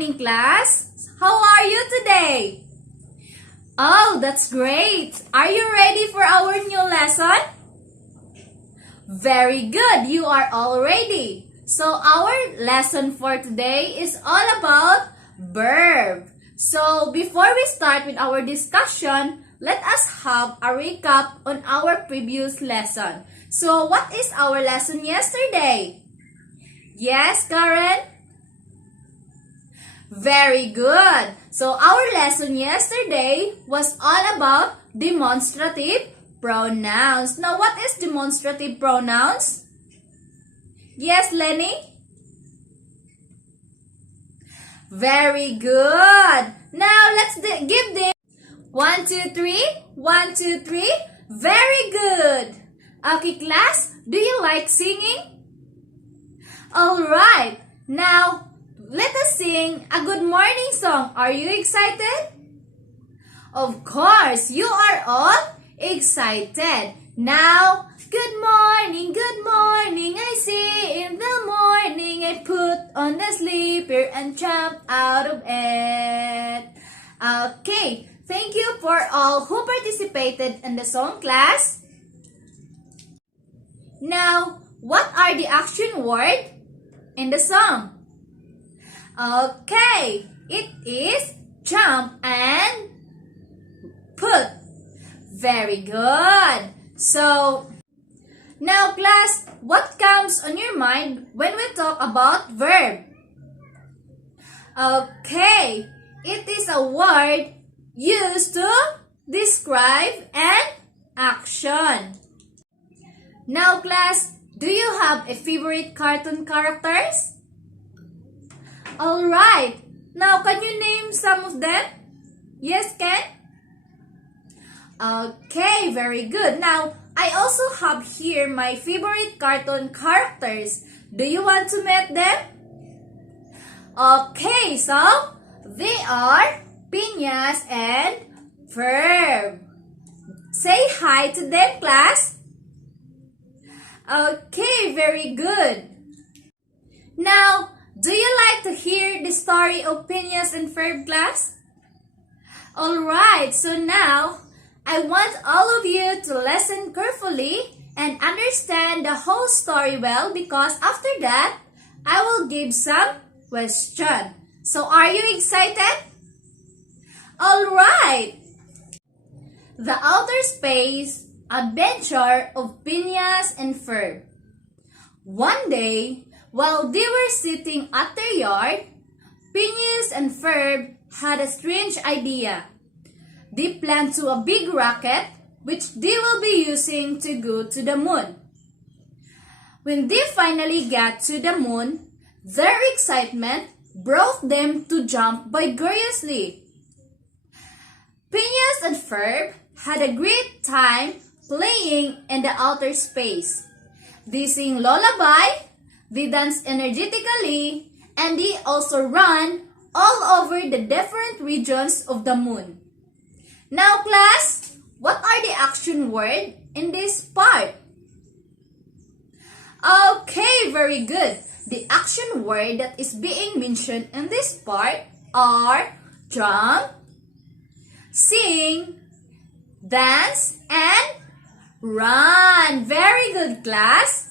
morning, class. How are you today? Oh, that's great. Are you ready for our new lesson? Very good. You are all ready. So our lesson for today is all about verb. So before we start with our discussion, let us have a recap on our previous lesson. So what is our lesson yesterday? Yes, Karen? Very good. So our lesson yesterday was all about demonstrative pronouns. Now, what is demonstrative pronouns? Yes, Lenny? Very good. Now, let's give them 1, 2, 3. 1, 2, 3. Very good. Okay, class, do you like singing? Alright, now let us sing a good morning song. Are you excited? Of course, you are all excited. Now, good morning, I see in the morning I put on the sleeper and jump out of bed. Okay, thank you for all who participated in the song, class. Now, what are the action words in the song? Okay, it is jump and put. Very good. So, now class, what comes on your mind when we talk about verb? Okay, it is a word used to describe an action. Now class, do you have a favorite cartoon characters? Alright, now can you name some of them? Yes, Ken? Okay, very good. Now, I also have here my favorite cartoon characters. Do you want to meet them? Okay, so they are Phineas and Ferb. Say hi to them, class. Okay, very good. Now, do you like to hear the story of Phineas and Ferb, class? Alright, so now, I want all of you to listen carefully and understand the whole story well, because after that, I will give some questions. So are you excited? Alright! The Outer Space Adventure of Phineas and Ferb. One day, while they were sitting at their yard, Phineas and Ferb had a strange idea. They planned to a big rocket which they will be using to go to the moon. When they finally got to the moon, their excitement brought them to jump vigorously. Phineas and Ferb had a great time playing in the outer space. They sing lullaby, they dance energetically, and they also run all over the different regions of the moon. Now, class, what are the action words in this part? Okay, very good. The action word that is being mentioned in this part are jump, sing, dance, and run. Very good, class.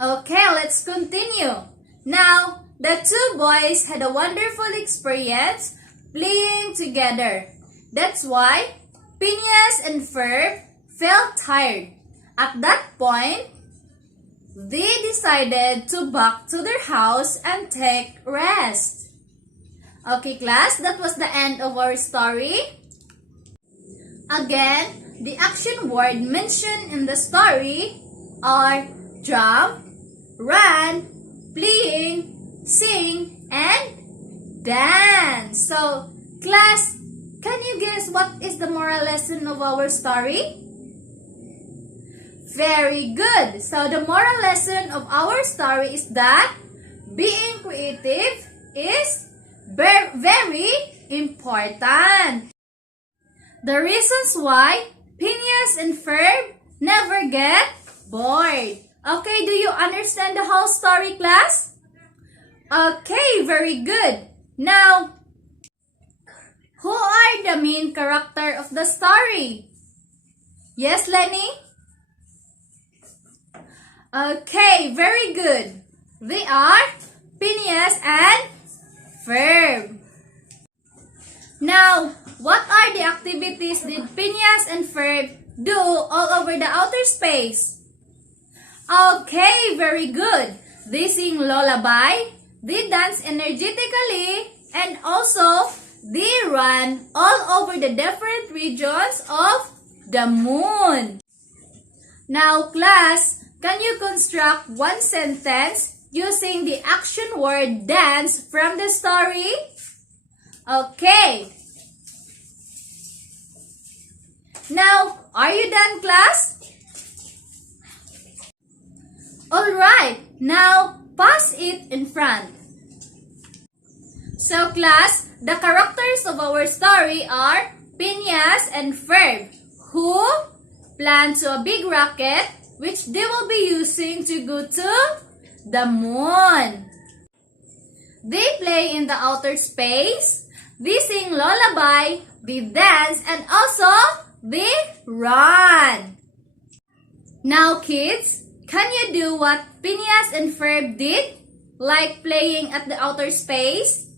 Okay, let's continue. Now, the two boys had a wonderful experience playing together. That's why Phineas and Ferb felt tired. At that point, they decided to back to their house and take rest. Okay, class, that was the end of our story. Again, the action word mentioned in the story are jump, run, playing, sing, and dance. So, class, can you guess what is the moral lesson of our story? Very good. So, the moral lesson of our story is that being creative is very important. The reasons why Phineas and Ferb never get bored. Okay, do you understand the whole story, class? Okay, very good. Now, who are the main character of the story? Yes, Lenny? Okay, very good. They are Phineas and Ferb. Now, what are the activities did Phineas and Ferb do all over the outer space? Okay, very good. They sing lullaby, they dance energetically, and also they run all over the different regions of the moon. Now, class, can you construct one sentence using the action word dance from the story? Okay. Now, are you done, class? Alright, now pass it in front. So, class, the characters of our story are Phineas and Ferb, who plan to a big rocket which they will be using to go to the moon. They play in the outer space, they sing lullaby, they dance, and also they run. Now kids, can you do what Phineas and Ferb did? Like playing at the outer space?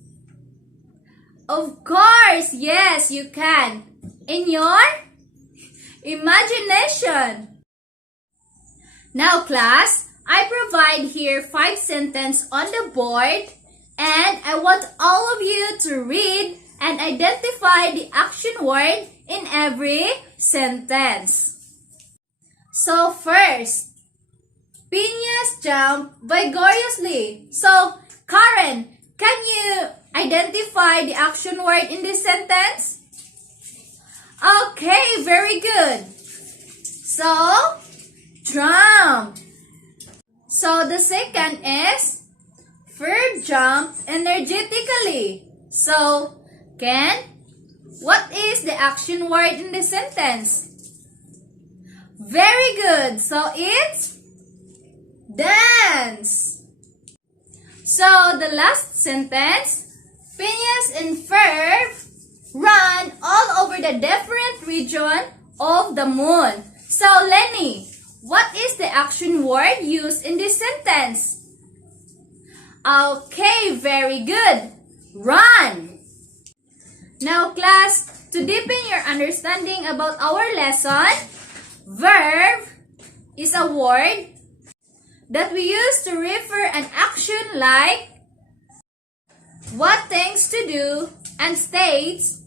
Of course, yes, you can. In your imagination. Now class, I provide here 5 sentences on the board and I want all of you to read and identify the action word in every sentence. So first, Phineas jumped vigorously. So, Karen, can you identify the action word in this sentence? Okay, very good. So, jump. So, the second is Ferb jumped energetically. So, Ken, what is the action word in this sentence? Very good. So, it's dance. So, the last sentence, Phineas and Ferb run all over the different region of the moon. So, Lenny, what is the action word used in this sentence? Okay, very good. Run. Now, class, to deepen your understanding about our lesson, verb is a word that we use to refer an action like what things to do and states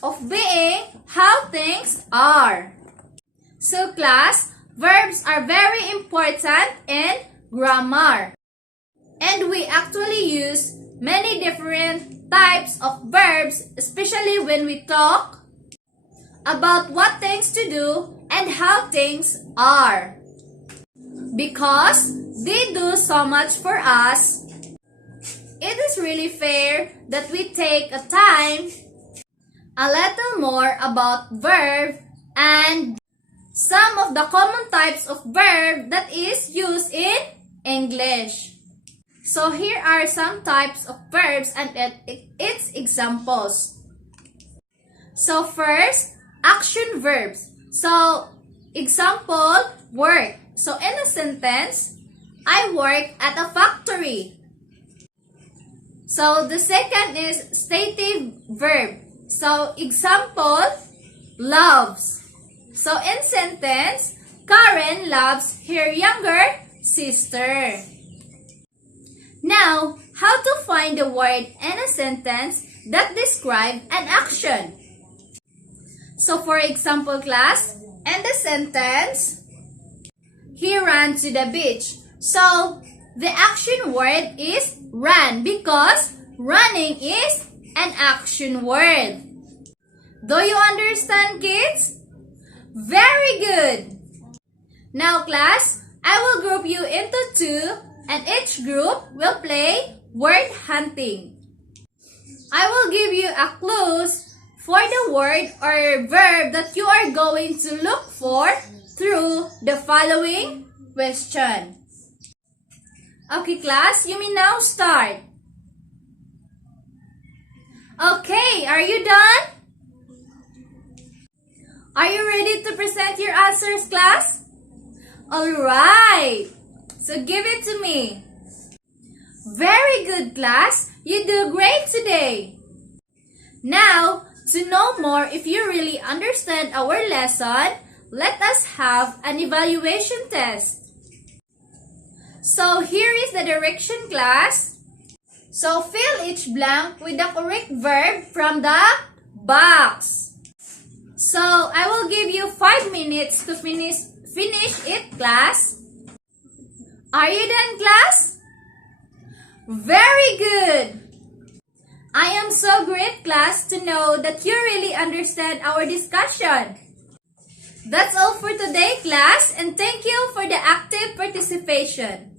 of being how things are. So class, verbs are very important in grammar. And we actually use many different types of verbs, especially when we talk about what things to do and how things are. Because they do so much for us, it is really fair that we take a time a little more about verb and some of the common types of verb that is used in English. So here are some types of verbs and its examples. So first, action verbs. So example, work. So in a sentence, I work at a factory. So the second is stative verb. So example, loves. So in sentence, Karen loves her younger sister. Now, how to find the word in a sentence that describe an action? So for example, class, in the sentence, he ran to the beach. So the action word is run because running is an action word. Do you understand, kids? Very good. Now class, I will group you into 2 and each group will play word hunting. I will give you a clues for the word or verb that you are going to look for through the following question. Okay class, you may now start. Okay, are you done? Are you ready to present your answers, class? Alright, so give it to me. Very good, class. You do great today. Now, to know more if you really understand our lesson, let us have an evaluation test. So here is the direction, class. So fill each blank with the correct verb from the box. So I will give you 5 minutes to finish it, class. Are you done, class? Very good. I am so great, class, to know that you really understand our discussion. That's all for today, class, and thank you for the active participation.